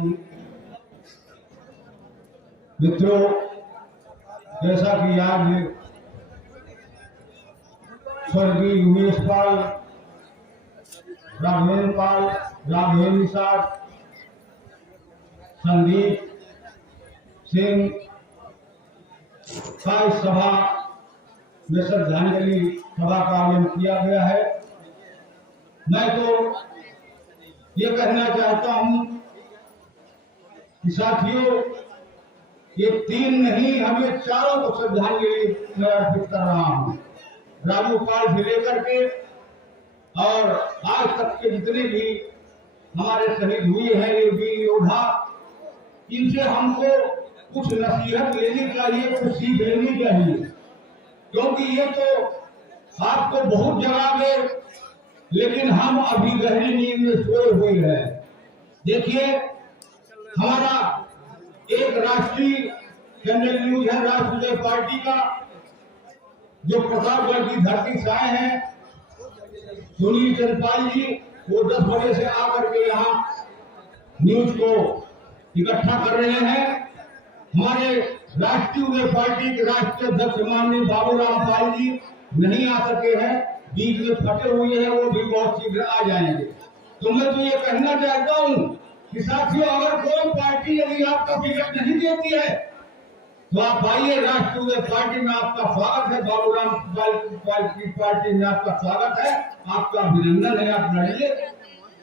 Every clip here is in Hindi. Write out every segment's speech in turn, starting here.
जी। मित्रों, जैसा कि आज स्वर्गीय उमेश पाल, राघवेंद्र पाल, राघवेंद्र निषाद, संदीप सिंह का इस सभा में श्रद्धांजलि सभा का आयोजन किया गया है। मैं तो ये कहना चाहता हूं कि साथियों, ये तीन नहीं, हमें चारों को श्रद्धांजलि मैं अर्पित कर रहा हूं। राजू पाल से लेकर के और आज तक के जितने भी हमारे शहीद हुए हैं ये वीर योद्धा, इनसे हमको कुछ नसीहत लेनी चाहिए, कुछ सीख लेनी चाहिए, क्योंकि ये तो आपको बहुत जगावे, लेकिन हम अभी गहरी नींद में सोए हुए हैं। देखिए, हमारा एक राष्ट्रीय चैनल न्यूज है राष्ट्रीय पार्टी का, जो प्रतापगढ़ की धरती से आए हैं, सुनील चंद्रपाल जी, वो 10 बजे से आकर के यहाँ न्यूज को इकट्ठा कर रहे हैं। हमारे राष्ट्रीय पार्टी के राष्ट्रीय अध्यक्ष माननीय बाबूराम पाल जी नहीं आ सके हैं, बीच में फटे हुए हैं, वो भी बहुत शीघ्र आ जाएंगे। तो मैं तो ये कहना चाहता हूँ कि साथियों, अगर कोई पार्टी यदि आपको टिकट नहीं देती है तो आप आइए, राष्ट्रीय पार्टी में आपका स्वागत है, बाबूराम पाल की पार्टी में आपका स्वागत है, आपका अभिनंदन है, आप लड़िए।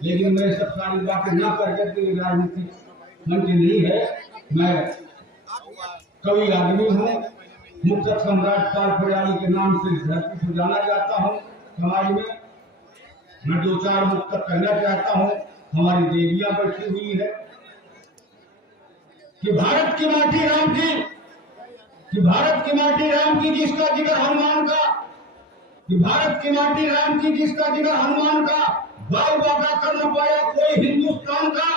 लेकिन मैं सब सारी बातें ना करके राजनीतिक मंच नहीं है, मैं कवि आदमी हूँ, मुक्तक सम्राट पाल फरियाली के नाम से धरती को जाना जाता हूँ। समाज में मैं 2-4 मुक्तक कहना चाहता हूँ। हमारी देवियां बैठी हुई है कि भारत की माटी राम की, कि भारत की माटी राम की जिसका जिगर हनुमान का, कि भारत की माटी राम की जिसका जिगर हनुमान का, बाल बाका कर न पाया कोई हिंदुस्तान का,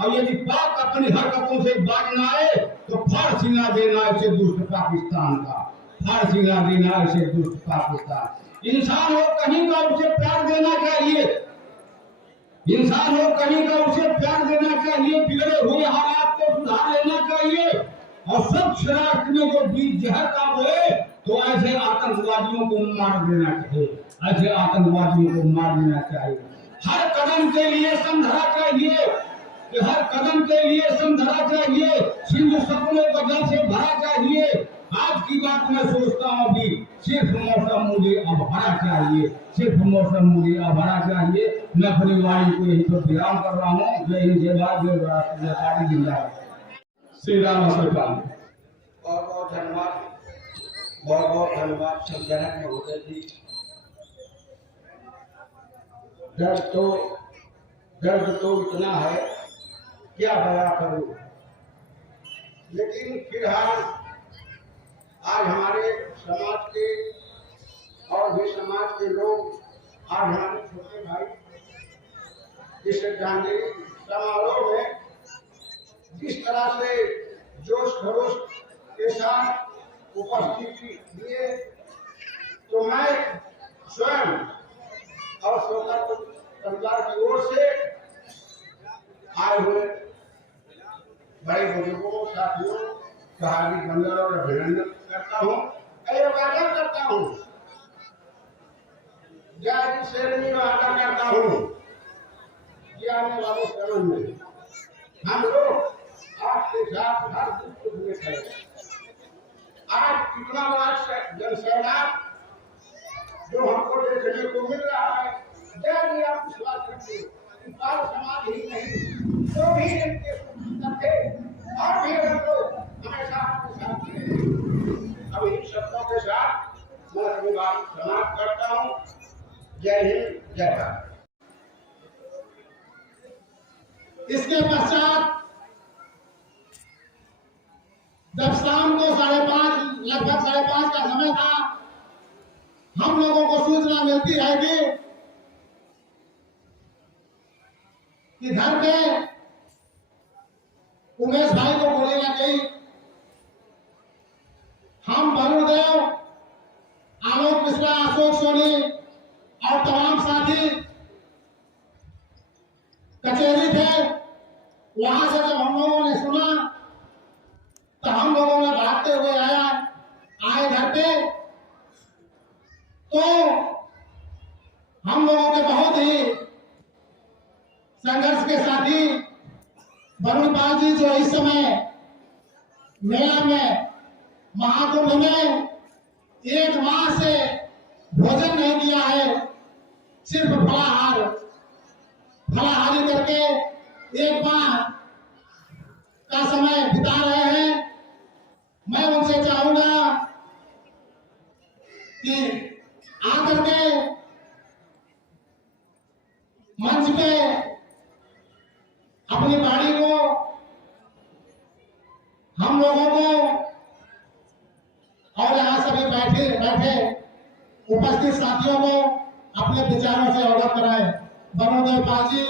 और यदि पाक अपनी हरकतों से बाज न आए तो फाड़ सीना देना ऐसे दुष्ट पाकिस्तान का, फाड़ सीना देना ऐसे दुष्ट पाकिस्तान। इंसान हो कहीं का उसे प्यार देना चाहिए, इंसान हो कहीं का उसे प्यार देना चाहिए, बिगड़े हुए हालात को सुधार लेना चाहिए, और स्वच्छ राष्ट्र में जो बीज जहर का बोए तो ऐसे आतंकवादियों को मार देना चाहिए, ऐसे आतंकवादियों को मार देना चाहिए। हर कदम के लिए संधरा चाहिए, कि हर कदम के लिए संधरा चाहिए, सिंधु सपनों को जल से भरा चाहिए। आज की बात मैं सोचता हूँ, अभी सिर्फ मौसम मुझे अब हरा चाहिए, सिर्फ मौसम मुझे अब हरा चाहिए। मैं अपनी वाणी को यही तो विराम कर रहा हूँ। जय हिंद, जय भारत, जय भारत, जिंदाबाद। श्री राम सरकार। बहुत बहुत धन्यवाद, बहुत बहुत धन्यवाद सब जनक महोदय जी। दर्द तो इतना है क्या बयां करूं, लेकिन फिलहाल आज हमारे समाज के और भी समाज के लोग, आज हमारे छोटे भाई इस श्रद्धांजलि समारोह में जिस तरह से जोश खरोश के साथ उपस्थिति दिए, तो मैं स्वयं और शोकर परिवार की ओर से आए हुए बड़े बुजुर्गों, साथियों का हार्दिक वंदन और अभिनंदन करता हूँ, वादा करता हूँ, जय शेर में वादा करता हूँ कि आने वाले समय में हम लोग आपके साथ हर दुख में खड़े। आज इतना बड़ा जनसैलाब जो हमको देखने को मिल रहा है, जय आप विश्वास रखिए, बाल समाज ही नहीं, जो भी इनके थे और भी हम लोग हमेशा आपके साथ हैं। अब इन शब्दों के साथ मैं अपनी बात समाप्त करता हूँ। जय हिंद, जय भारत। इसके पश्चात जब शाम को 5:30, लगभग 5:30 का समय था, हम लोगों को सूचना मिलती रहेगी कि घर पे उमेश भाई को गोली लग गई। हम वरुणदेव, आलोक मिश्रा, अशोक सोनी और तमाम साथी कचहरी थे। वहां से जब जो इस समय मेला में महाकुंभ में एक माह से भोजन नहीं किया है, सिर्फ फलाहारी करके एक माह का समय बिता रहे हैं। मैं उनसे चाहूंगा कि आकर के मंच पे अपनी बाड़ी को, हम लोगों को और यहाँ सभी बैठे उपस्थित साथियों को अपने विचारों से अवगत कराएं। बनोदेव पाल जी।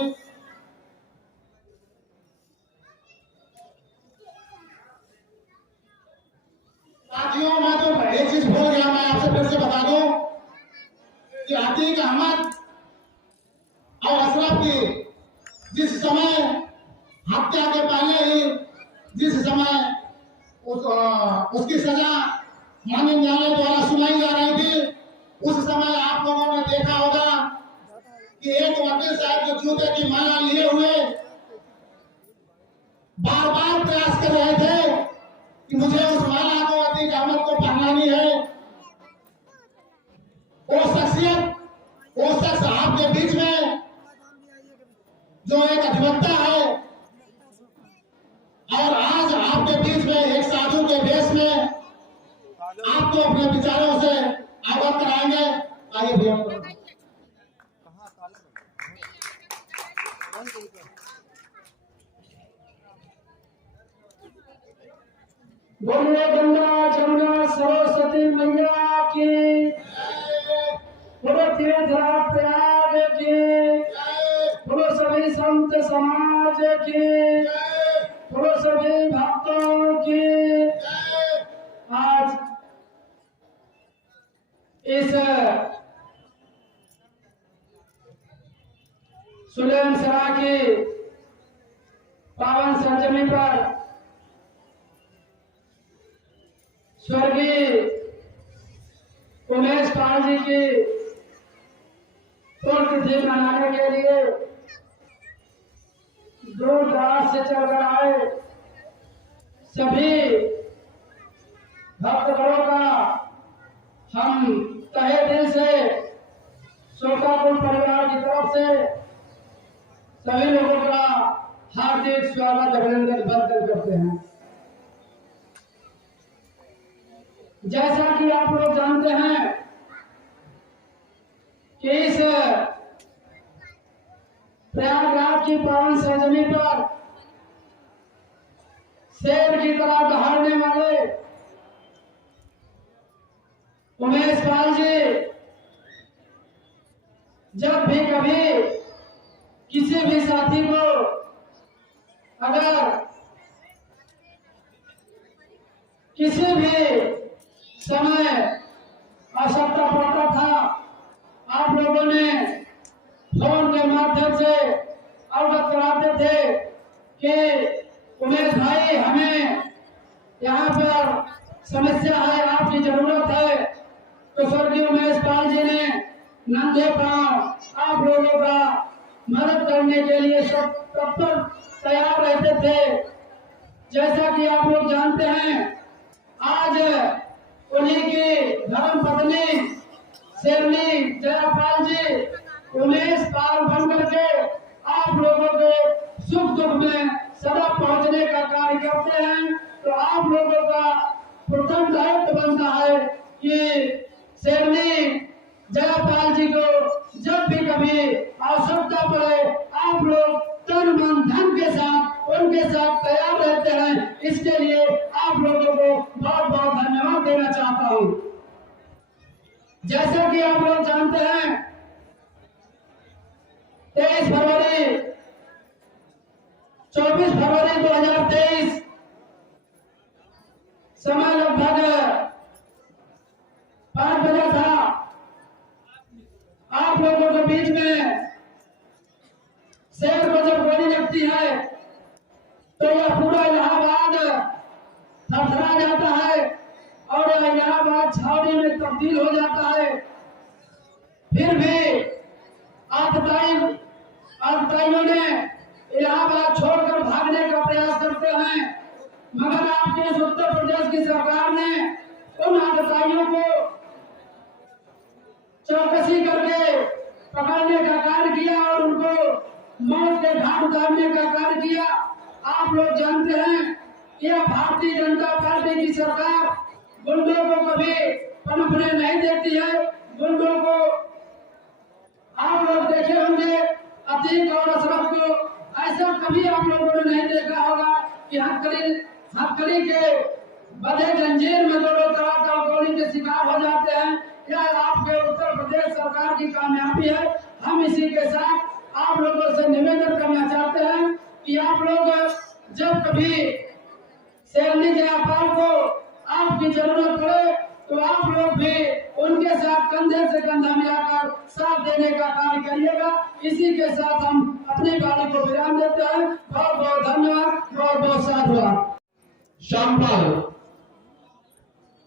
साथियों, मैं तो एक चीज भूल गया, मैं आपसे फिर से बता दूं कि अतीक अहमद और अशरफ की जिस समय हत्या के पहले ही जिस समय उसकी सजा माननीय न्यायालय द्वारा सुनाई जा रही थी, उस समय आप लोगों ने देखा होगा कि एक वकील साहब जो जूते की माला लिए हुए बार बार प्रयास कर रहे थे कि मुझे उस माला को अतीक अहमद को पहनानी है। वो शख्स आपके बीच में जो एक अधिवक्ता है और आज आपके बीच में एक साधु के वेश में आपको अपने विचारों से अवगत कराएंगे। आइए भैया। बोलिए गंगा जमुना सरस्वती मैया की, बोलो तीर्थराज प्रयाग की, बोलो सभी संत समाज की, बोलो सभी भक्तों की। आज इस सुलेमसरा की पावन सरजमी पर स्वर्गीय उमेश पाल जी की पुण्यतिथि मनाने के लिए दूर दराज से चलकर आए सभी भक्तगणों का हम तहे दिल से शोकाकुल परिवार की तरफ से सभी लोगों का हार्दिक स्वागत अभिनंदन करते हैं। जैसा कि आप लोग जानते हैं कि इस प्रयागराज की पावन सरजमी पर शेर की तरह दहाड़ने वाले उमेश पाल जी जब भी कभी किसी भी साथी को अगर किसी भी समय आवश्यकता पड़ता था, आप लोगों ने फोन के माध्यम से अवगत कराते थे कि उमेश भाई हमें यहाँ पर समस्या है, आपकी जरूरत है, तो स्वर्गीय उमेश पाल जी ने नंगे पांव आप लोगों का मदद करने के लिए सब तत्पर तैयार रहते थे। जैसा कि आप लोग जानते हैं, आज उन्हीं की धर्म पत्नी शेरनी जयापाल जी उमेश पाल बन करके आप लोगों के सुख दुख में सदा पहुंचने का कार्य करते हैं। तो आप लोगों का प्रथम दायित्व बनता है कि शेरनी जयापाल जी को जब भी कभी आवश्यकता पड़े आप लोग तन मन धन के साथ उनके साथ तैयार रहते हैं। इसके लिए आप लोगों को बहुत बहुत धन्यवाद देना चाहता हूँ। जैसा कि आप लोग जानते हैं 24 फरवरी 2023 समय लगभग 5 बजे था। आप लोगों के बीच में शेर को जब गोली लगती है तो यह पूरा इलाहाबाद थरथरा जाता है और इलाहाबाद छावनी में तब्दील हो जाता है। फिर भी आतताइयों ने इलाहाबाद छोड़कर भागने का प्रयास करते हैं। मगर आपके इस उत्तर प्रदेश की सरकार ने उन आतताइयों को चौकसी करके पकड़ने का कार्य किया और उनको मौत के घाट उतारने का कार्य किया। आप लोग जानते हैं यह भारतीय जनता पार्टी की सरकार गुंडों को कभी पनपने नहीं देती है। गुंडों को आप लोग देखे होंगे, अतीक और अशरफ को ऐसा कभी आप लोगों ने नहीं देखा होगा कि हथकड़ी के बंधे जंजीर में दोनों तरफ गोली के शिकार हो जाते हैं। यह आपके उत्तर प्रदेश सरकार की कामयाबी है। हम इसी के साथ आप लोगों से निवेदन करना चाहते हैं कि आप लोग जब कभी शेरनी जयपाल को आपकी जरूरत पड़े तो आप लोग भी उनके साथ कंधे से कंधा मिलाकर साथ देने का कार्य करिएगा। इसी के साथ हम अपनी बात को विराम देते हैं। बहुत बहुत धन्यवाद, बहुत बहुत साधुवाद। श्यामपाल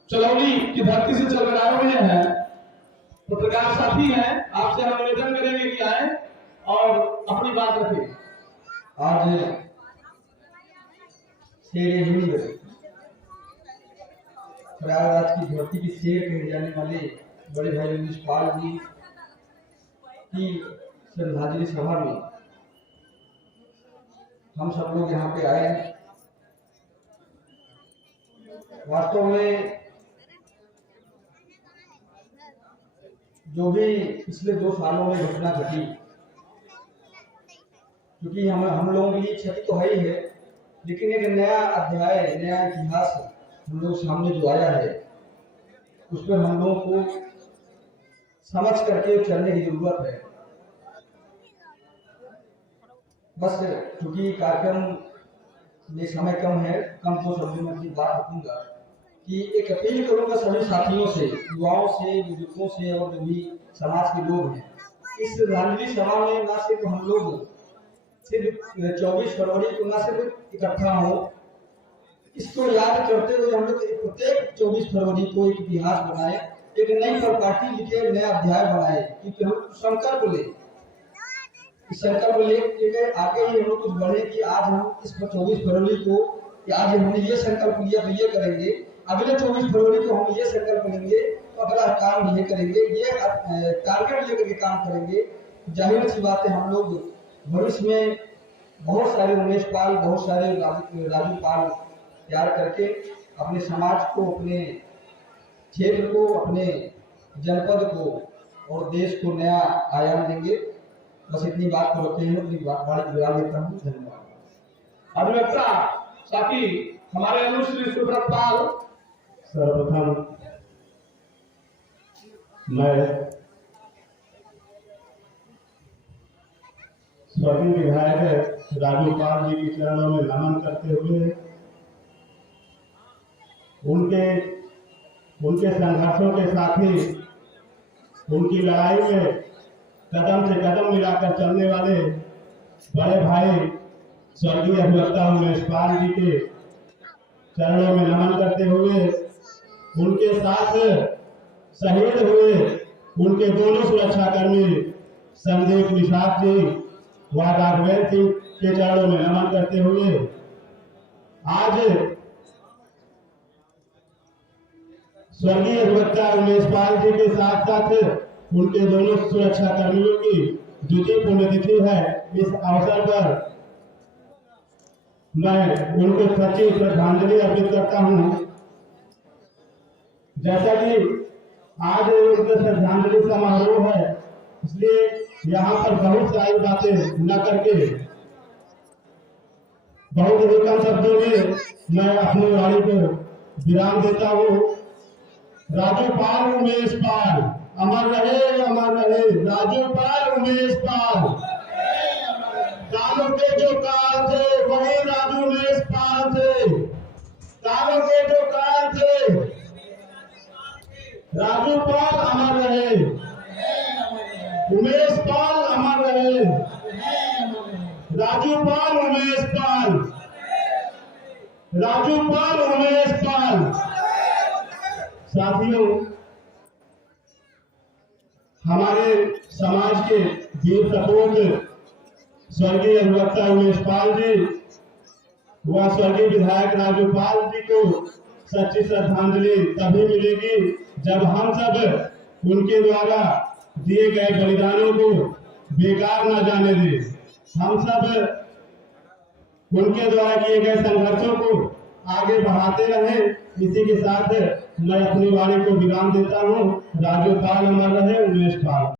चलौली की धरती से चल कर आए हुए हैं, पत्रकार साथी हैं, आपसे हम निवेदन करेंगे कि आए और अपनी बात रखें। आज शेर हिंद प्रयागराज की धरती की शेर कहे जाने वाले बड़े भाई रमेश पाल जी की श्रद्धांजलि सभा में हम सब लोग यहाँ पे आए हैं। वास्तव में जो भी पिछले 2 सालों में घटना घटी, क्योंकि हम लोगों के लिए क्षति तो है ही है, लेकिन एक नया अध्याय, नया इतिहास हम लोग सामने जो आया है उस पर हम लोगों को समझ करके चलने की जरूरत है। बस क्योंकि कार्यक्रम में समय कम है, कम तो शब्दों में अपनी बात रखूंगा कि एक अपील करूंगा सभी साथियों से, युवाओं से, बुजुर्गों से और जो भी समाज के लोग हैं, इस श्रद्धांजलि सभा में न सिर्फ हम लोग सिर्फ 24 फरवरी को न सिर्फ इकट्ठा हो, इसको याद करते हुए हम लोग प्रत्येक 24 फरवरी को एक इतिहास बनाए, एक नई पार्टी लिखे, नया अध्याय बनाए, क्योंकि हम संकल्प ले, इस संकल्प लेके आगे ही हम लोग कुछ बढ़े कि आज हम इस 24 फरवरी को आज हमने ये संकल्प लिया तो ये करेंगे, अगले 24 फरवरी को हम ये संकल्प लेंगे तो अगला काम ये करेंगे, ये टारगेट लेकर के काम करेंगे। जाहिर सी बात है हम लोग भविष्य में बहुत सारे उमेश पाल, बहुत सारे राजू पाल तैयार करके अपने समाज को, अपने क्षेत्र को, अपने जनपद को और देश को नया आयाम देंगे। बस इतनी बात को रखते हैं, अपनी बात गिरा देता हूँ। धन्यवाद। अभिवक्ता साथी हमारे अनुश्री सुब्रत पाल। सर्वप्रथम मैं स्वर्गीय विधायक राजू पाल जी के चरणों में नमन करते हुए उनके संघर्षों के साथ ही उनकी लड़ाई में कदम से कदम मिलाकर चलने वाले बड़े भाई स्वर्गीय अभिवक्ता उमेश पाल जी के चरणों में नमन करते हुए उनके साथ शहीद हुए उनके दोनों सुरक्षाकर्मी संदीप निषाद जी व राघवेंद्र सिंह के चरणों में नमन करते हुए आज स्वर्गीय अभिवक्ता उमेश पाल जी के साथ साथ उनके दोनों सुरक्षा कर्मियों की द्वितीय पुण्यतिथि है। इस अवसर पर मैं उनको सच्ची श्रद्धांजलि अर्पित करता हूं। जैसा कि आज उनका श्रद्धांजलि समारोह है, इसलिए यहाँ पर बहुत सारी बातें न करके बहुत ही कम शब्दों में मैं अपनी वाणी को विराम देता हूँ। राजू पाल उमेश पाल अमर रहे राजू पाल उमेश पाल। कालों के जो काल थे वही राजू उमेश पाल थे, कालों के जो काल थे राजू पाल अमर रहे, उमेश पाल अमर रहे, राजू पाल उमेश पाल, राजू पाल उमेश पाल। साथियों, हमारे समाज के वीर सपूत स्वर्गीय अभिवक्ता उमेश पाल जी वह स्वर्गीय विधायक राजूपाल जी को सच्ची श्रद्धांजलि तभी मिलेगी जब हम सब उनके द्वारा दिए गए बलिदानों को बेकार न जाने दें। हम सब उनके द्वारा किए गए संघर्षों को आगे बढ़ाते रहे। इसी के साथ मैं अपनी वाणी को विराम देता हूँ। राजूपाल अमर रहे, उमेश पाल।